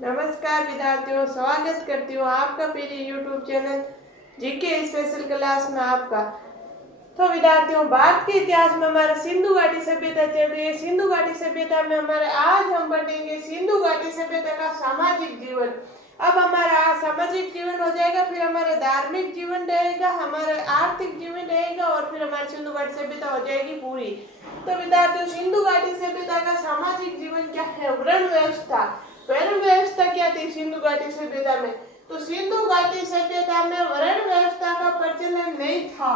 नमस्कार विद्यार्थियों, स्वागत करती हूँ आपका मेरे YouTube channel GK special class में आपका। तो विद्यार्थियों, भारत के इतिहास में हमारा सिंधु घाटी सभ्यता चल रही है। सिंधु घाटी सभ्यता में हमारे आज हम पढ़ेंगे सिंधु घाटी सभ्यता का सामाजिक जीवन। अब हमारा सामाजिक जीवन हो जाएगा, फिर हमारा धार्मिक जीवन रहेगा, हमारा आर्थिक जीवन रहेगा और फिर हमारी सिंधु घाटी सभ्यता हो जाएगी पूरी। तो विद्यार्थियों, सिंधु घाटी सभ्यता का सामाजिक जीवन क्या है? वर्ण व्यवस्था। वर्ण व्यवस्था क्या थी सिंधु घाटी सभ्यता में? तो सिंधु घाटी सभ्यता में वर्ण व्यवस्था का प्रचलन नहीं था।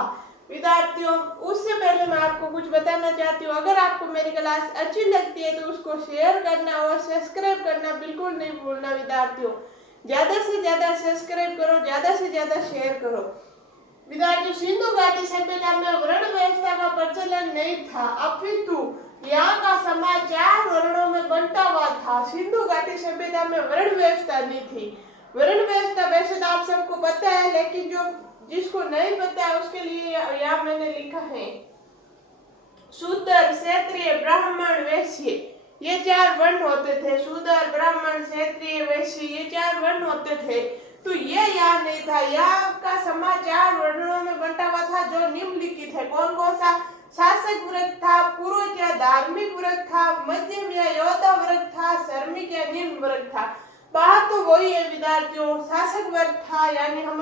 विद्यार्थियों, उससे पहले मैं आपको कुछ बताना चाहती हूँ। अगर आपको मेरी क्लास अच्छी लगती है तो उसको शेयर करना और सब्सक्राइब करना बिल्कुल नहीं भूलना। विद्यार्थियों, ज्यादा से ज्यादा सब्सक्राइब करो, ज्यादा से ज्यादा शेयर करो। विद्यार्थियों, सिंधु घाटी सभ्यता में वर्ण व्यवस्था का प्रचलन नहीं था, अपितु यहाँ का समाज 4 वर्णों में बंटा हुआ था। सिंधु घाटी सभ्यता में वर्ण व्यवस्था नहीं थी। वर्ण व्यवस्था वैसे तो आप सबको पता है, लेकिन जो जिसको नहीं पता है उसके लिए यहाँ मैंने लिखा है। शूद्र, क्षत्रिय, ब्राह्मण, वैश्य, ये 4 वर्ण होते थे। शूद्र, ब्राह्मण, क्षत्रिय, वैश्य, ये 4 वर्ण होते थे। तो ये यहाँ नहीं था। यहाँ का समाज 4 वर्णों में बंटा हुआ था जो निम्नलिखित है। कौन कौन सा? शासक वर्ग था, पुरोहित या धार्मिक वर्ग था, मध्यम या योद्धा वर्ग था, श्रमिक या निम्न वर्ग था। बात तो वही है विद्यार्थियों, शासक वर्ग था, यानी हम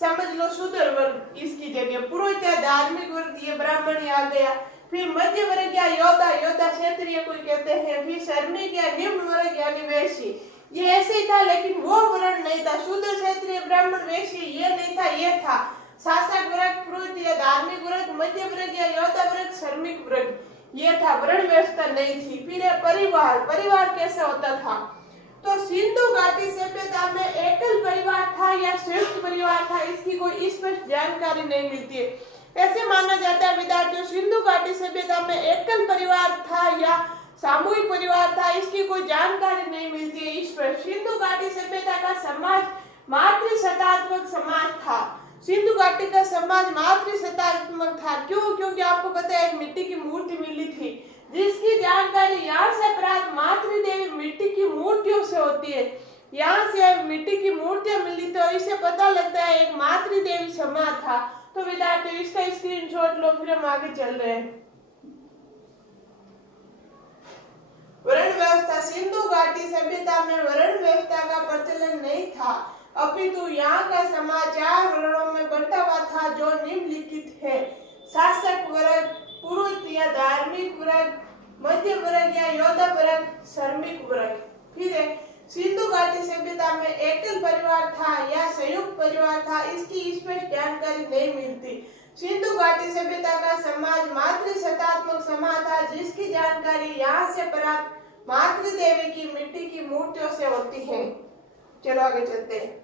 समझ लो शूद्र वर्ग इसकी जगह। पुरोहित या धार्मिक वर्ग, ये ब्राह्मण आ गया। फिर मध्य वर्ग या योद्धा, योद्धा क्षेत्रीय कोई कहते हैं। फिर श्रमिक या निम्न वर्ग यानी वैश्य, ये ऐसे ही था, लेकिन वो वर्ण नहीं था। शूद्र, क्षेत्रीय, ब्राह्मण, वैश्य ये नहीं था, ये था शासक वर्ग, पुरोहित या धार्मिक वर्ग, मध्य वर्ग या योद्धा वर्ग, श्रमिक वर्ग, ये था। वर्ण व्यवस्था नहीं थी। फिर परिवार। परिवार कैसा होता था? तो सिंधु घाटी सभ्यता में एकल परिवार था या संयुक्त परिवार था, इसकी कोई स्पष्ट जानकारी नहीं मिलती है। ऐसे माना जाता है विद्यार्थियों, सिंधु घाटी सभ्यता में एकल परिवार था या सामूहिक परिवार था, इसकी कोई जानकारी नहीं मिलती है। इस पर सिंधु घाटी सभ्यता का समाज मातृसत्तात्मक समाज था। सिंधु घाटी का समाज मातृसत्तात्मक था। क्यों? क्योंकि आपको पता है एक मिट्टी की मूर्ति मिली थी, जिसकी जानकारी यहाँ से प्राप्त मातृदेवी मिट्टी की मूर्तियों से होती है। यहाँ से मिट्टी की मूर्तियां मिली तो इससे पता लगता है एक मातृदेवी समाज था। तो विद्यार्थियों, इसका स्क्रीनशॉट लो, फिर हम आगे चल रहे हैं। वर्ण व्यवस्था। सिंधु घाटी सभ्यता में वर्ण व्यवस्था का प्रचलन नहीं था, अपितु यहाँ का समाज 4 वर्णों में बंटा हुआ था जो निम्नलिखित है। शासक वर्ग, पुरोहित या धार्मिक वर्ग, मध्य वर्ग या योद्धा वर्ग, श्रमिक वर्ग। फिर सिंधु घाटी सभ्यता में एकल परिवार था या संयुक्त परिवार था, इसकी स्पष्ट जानकारी नहीं मिलती। सिंधु घाटी सभ्यता का समाज मातृसत्तात्मक समाज था, जिसकी जानकारी यहाँ से प्राप्त मातृदेवी की मिट्टी की मूर्तियों से होती है। चलो आगे चलते हैं।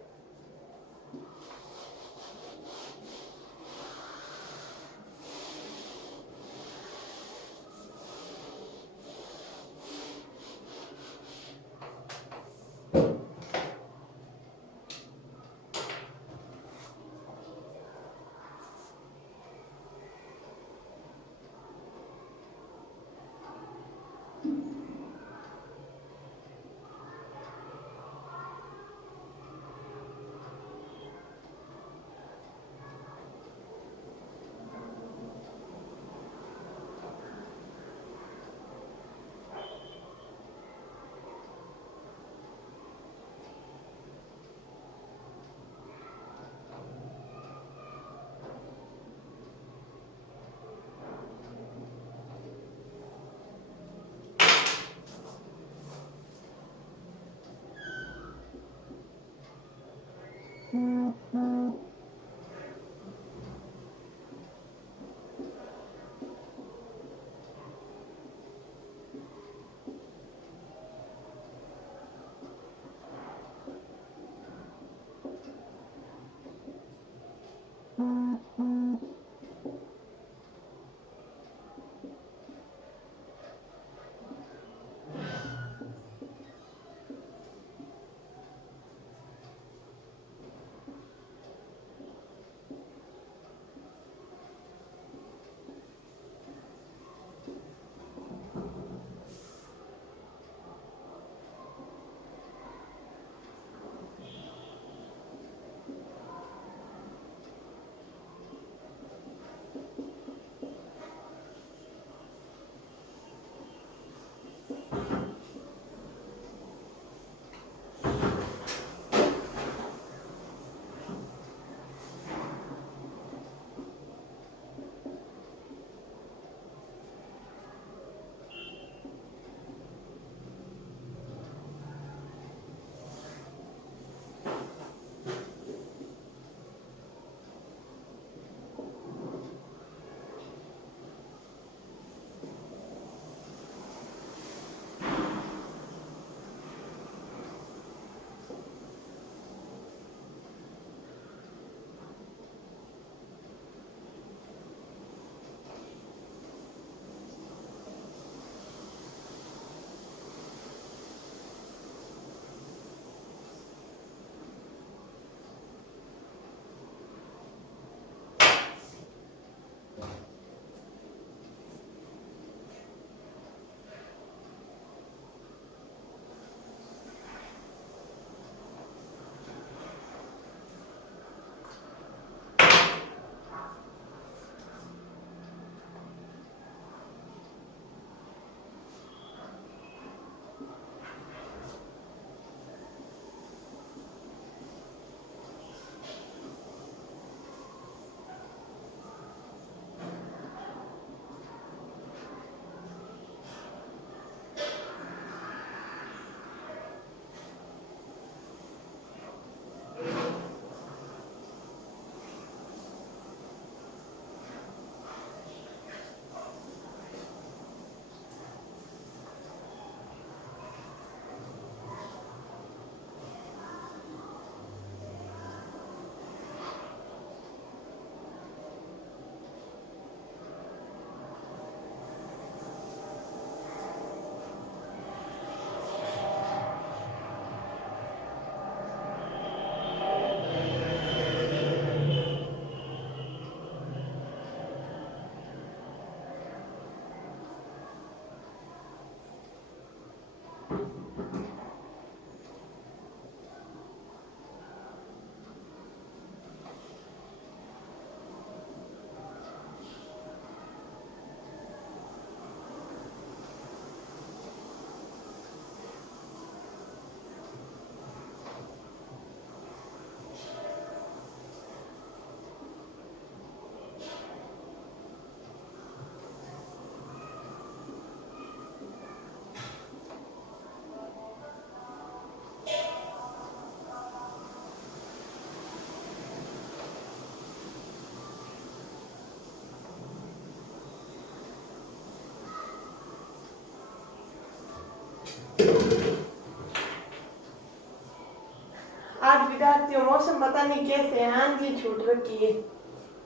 विद्यार्थियों मौसम पता नहीं कैसे है, आंधी छूट रखी है।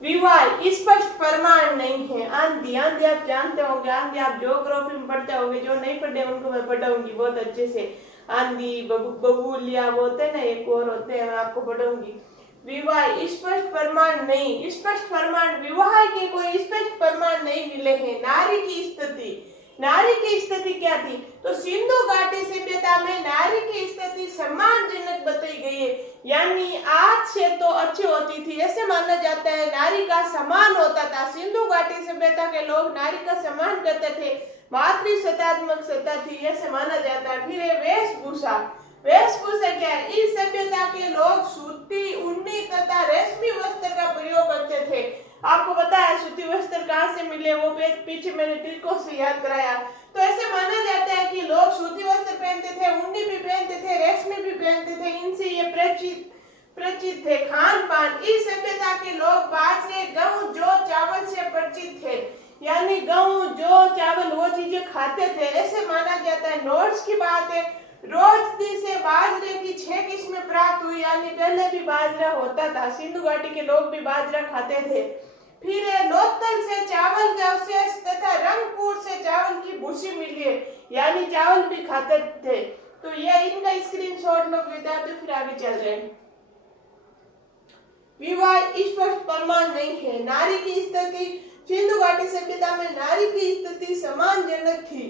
विवाह स्पष्ट प्रमाण नहीं है। आंधी आंधी आप जानते होंगे, आंधी आप ज्योग्राफी में पढ़ते होंगे, जो नहीं पढ़े उनको मैं पढ़ाऊंगी बहुत अच्छे से। आंधी बबूलिया वो होते हैं ना, एक और होते हैं, मैं आपको पढ़ाऊंगी। विवाह स्पष्ट प्रमाण नहीं, स्पष्ट प्रमाण विवाह के कोई स्पष्ट प्रमाण नहीं मिले हैं। नारी की स्थिति, नारी की स्थिति क्या थी? तो सिंधु घाटी सभ्यता में नारी की स्थिति सम्मानजनक बताई गई है, यानी आज से तो अच्छी होती थी ऐसे माना जाता है। नारी का सम्मान होता था। सिंधु घाटी सभ्यता के लोग नारी का सम्मान करते थे, मातृ सत्तात्मक सत्ता थी ऐसे माना जाता है। फिर है वेशभूषा। वेशभूषा क्या है? इस सभ्यता के लोग सूती, ऊनी तथा रेशमी वस्त्र का प्रयोग करते थे। आपको पता है सूती वस्त्र कहाँ से मिले, वो पीछे मैंने ट्रिकों से याद कराया। तो ऐसे माना जाता है कि लोग सूती वस्त्र पहनते थे, ऊनी भी पहनते थे, रेशमी भी पहनते थे, इनसे ये परिचित थे। खान पान, इस सभ्यता के लोग बाजरे, गेहूं, जौ, चावल से परिचित थे, यानी गेहूं, जौ, चावल वो चीजें खाते थे ऐसे माना जाता है। नोट्स की बात है, रोजदी से बाजरे की 6 किस्में प्राप्त हुई, यानी पहले भी बाजरा होता था, सिंधु घाटी के लोग भी बाजरा खाते थे। फिर है लोथल से चावल के अवशेष तथा रंगपुर से चावल की भूसी मिली है, यानी चावल भी खाते थे। तो ये इनका स्क्रीनशॉट लो विद्यार्थी, फिर आगे चल रहे हैं। विवाह स्पष्ट प्रमाण नहीं है। नारी की स्थिति, सिंधु घाटी सभ्यता में नारी की स्थिति सम्मानजनक थी।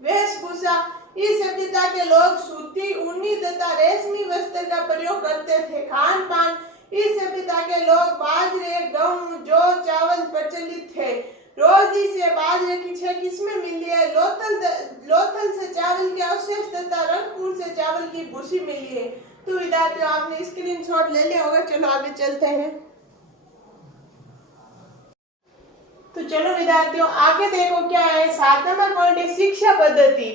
वेशभूषा, इस सभ्यता के लोग सूती, ऊनी तथा रेशमी वस्त्र का प्रयोग करते थे। खान पान, इस सभ्यता के लोग बाजरे, गेहूं, जौ, चावल प्रचलित थे। रोजी से बाजरे की 6 किस्में मिली है। लोथल से चावल के अवशेष तथा रंगपुर से चावल की भूसी मिली है। तो विद्यार्थियों आपने स्क्रीनशॉट ले लिया होगा, चलो आगे चलते हैं। तो चलो विद्यार्थियों आगे देखो क्या है। 7 नंबर पॉइंट है शिक्षा पद्धति।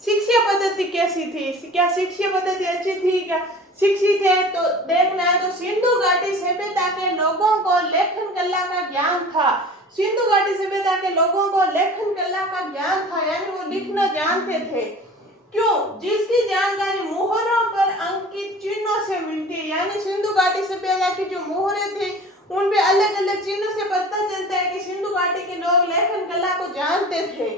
शिक्षा पद्धति कैसी थी? क्या शिक्षा पद्धति अच्छी थी? क्या शिक्षित है? तो देखना है, तो सिंधु घाटी सभ्यता के लोगों को लेखन कला का ज्ञान था। सिंधु घाटी सभ्यता के लोगों को लेखन कला का ज्ञान था, यानी वो लिखना जानते थे। क्यों? जिसकी जानकारी मुहरों पर अंकित चिन्हों से मिलती है, यानी सिंधु घाटी सभ्यता की जो मुहरे थे उन पे अलग अलग चिन्हों से पता चलता है कि सिंधु घाटी के लोग लेखन कला को जानते थे।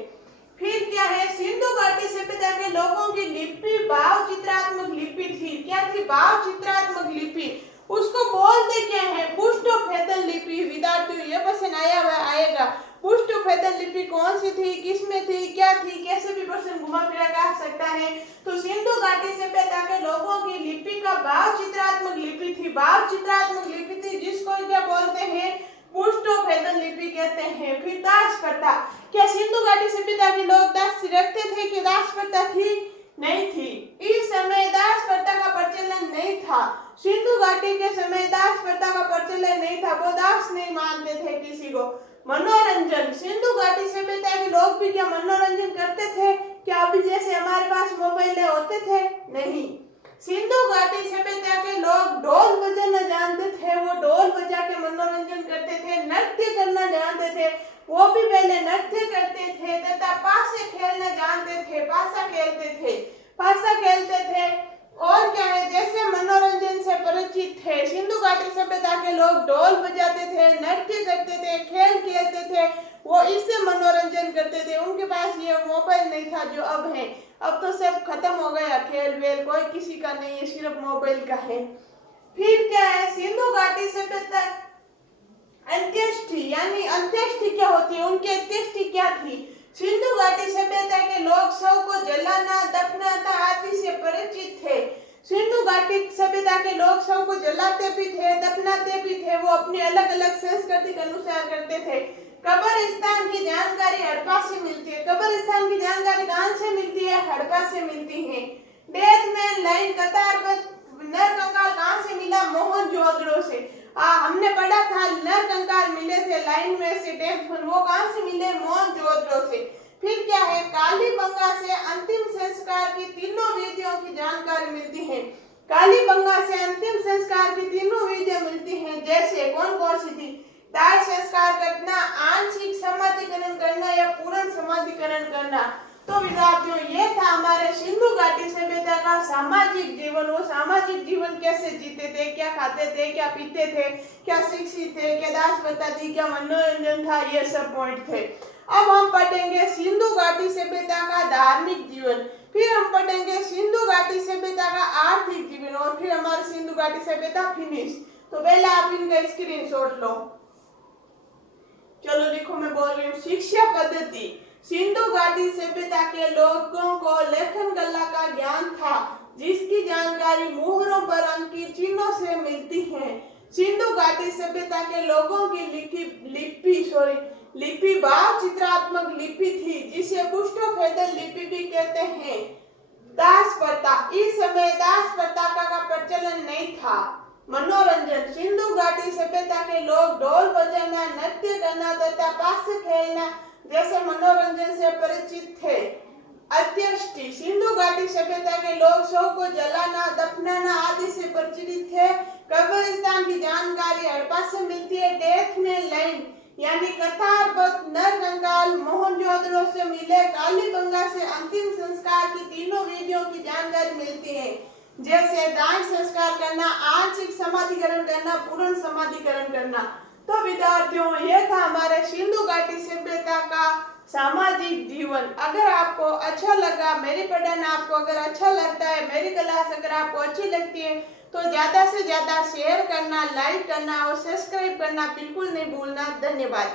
फिर क्या है? सिंधु घाटी सभ्यता के लोगों की लिपि भाव चित्रात्मक लिपि थी। क्या थी? भाव चित्रात्मक लिपि। उसको बोलते क्या है? पुष्टोपैदल लिपि। विद्यार्थियों ये क्वेश्चन आएगा, पुष्टोपैदल लिपि कौन सी थी, किसमें थी, क्या थी, कैसे भी क्वेश्चन घुमा फिरा कर सकता है। तो सिंधु घाटी सभ्यता के लोगों की लिपि का भाव चित्रात्मक लिपि थी। भाव चित्रात्मक लिपि थी जिसको क्या बोलते हैं? पुष्टोपैदल लिपि कहते हैं। फिर दास प्रथा। क्या सिंधु घाटी सभ्यता के लोग दास रखते थे कि दास प्रथा थी? नहीं थी। इस समय दास प्रथा का प्रचलन नहीं था। सिंधु घाटी के समय दास प्रथा का प्रचलन नहीं था, वो दास नहीं मानते थे किसी को। मनोरंजन। सिंधु घाटी सभ्यता के लोग भी क्या मनोरंजन करते थे? क्या अभी जैसे हमारे पास मोबाइल होते थे? नहीं। सिंधु घाटी सभ्यता के लोग ढोल बजाना जानते थे, वो ढोल बजा के मनोरंजन करते थे। नृत्य करना जानते थे, वो भी पहले नृत्य करते थे। तथा पासे खेलना जानते थे, पासा खेलते थे। और क्या है? जैसे मनोरंजन से परिचित थे। सिंधु घाटी सभ्यता के लोग ढोल बजाते थे, नृत्य करते थे, खेल खेलते थे, वो इससे मनोरंजन करते थे। उनके पास ये मोबाइल नहीं था जो अब है। अब तो सब खत्म हो गया, खेल वेल कोई किसी का नहीं है, सिर्फ मोबाइल का है। फिर क्या है? सिंधु घाटी सभ्यता अंत्येष्टि, यानी अंत्येष्टि क्या होती है? उनकी अंत्येष्टि क्या थी? सिंधु घाटी सभ्यता के लोग शव को जलाना, दफनाना आदि से परिचित थे। सिंधु घाटी सभ्यता के लोग शव को जलाते भी थे, दफनाते भी थे, वो अपनी अलग अलग संस्कृति के अनुसार करते थे। कब्रिस्तान की जानकारी हड़प्पा से मिलती है। कब्रिस्तान की जानकारी कहां से मिलती है? हड़प्पा से मिलती है। डेथ में लाइन कतारबद्ध नर कंकाल कहां से मिला? मोहनजोदड़ो से। हमने पढ़ा था नर कंकाल मिले थे लाइन में से, डेथ वो कहां से मिले? मोहनजोदड़ो से। फिर क्या है? कालीबंगा से अंतिम संस्कार की तीनों विधियों की जानकारी मिलती है। कालीबंगा से अंतिम संस्कार की तीनों विधियां मिलती हैं, जैसे कौन कौन सी थी? दाह संस्कार करना, आंशिक समाधिकरण करना या पूर्ण समाधिकरण करना। तो विद्यार्थियों ये था हमारे सिंधु घाटी सभ्यता का सामाजिक जीवन। वो सामाजिक जीवन कैसे जीते थे, क्या खाते थे, क्या पीते थे, क्या शिक्षित थे, क्या दास प्रथा थी, क्या मनोरंजन था, ये सब पॉइंट थे। अब हम पढ़ेंगे सिंधु घाटी सभ्यता का धार्मिक जीवन, फिर हम पढ़ेंगे सिंधु घाटी सभ्यता का आर्थिक जीवन और फिर हमारी सिंधु घाटी सभ्यता फिनिश। तो पहले आप इनका स्क्रीनशॉट लो। चलो देखो मैं बोल रही हूँ। शिक्षा पद्धति। सिंधु घाटी सभ्यता के लोगों को लेखन कला का ज्ञान था, जिसकी जानकारी मुहरों पर अंकित चिन्हों से मिलती है। सिंधु घाटी सभ्यता के लोगों की लिपि भाव चित्रात्मक लिपि थी, जिसे पुष्टोफेदल लिपि भी कहते हैं। दास प्रथा। इस समय दास प्रथा का प्रचलन नहीं था। मनोरंजन। सिंधु घाटी सभ्यता के लोग ढोल बजाना, नृत्य करना तथा पास खेलना जैसे मनोरंजन से परिचित थे। अंत्येष्टि। सिंधु घाटी सभ्यता के लोग शव को जलाना, दफनाना आदि से परिचित थे। कब्रिस्तान की जानकारी हड़प्पा से मिलती है। डेथ में लाइन यानी कतारबद्ध नरकंकाल मोहनजोदड़ो से मिले। कालीबंगा से अंतिम संस्कार की तीनों विधियों की जानकारी मिलती है, जैसे दाह संस्कार करना, आंशिक समाधिकरण करना, पूर्ण समाधिकरण करना। तो विद्यार्थियों ये था हमारे सिंधु घाटी सभ्यता का सामाजिक जीवन। अगर आपको अच्छा लगा, मेरी पढ़ाना आपको अगर अच्छा लगता है, मेरी क्लास अगर आपको अच्छी लगती है तो ज्यादा से ज्यादा शेयर करना, लाइक करना और सब्सक्राइब करना बिल्कुल नहीं भूलना। धन्यवाद।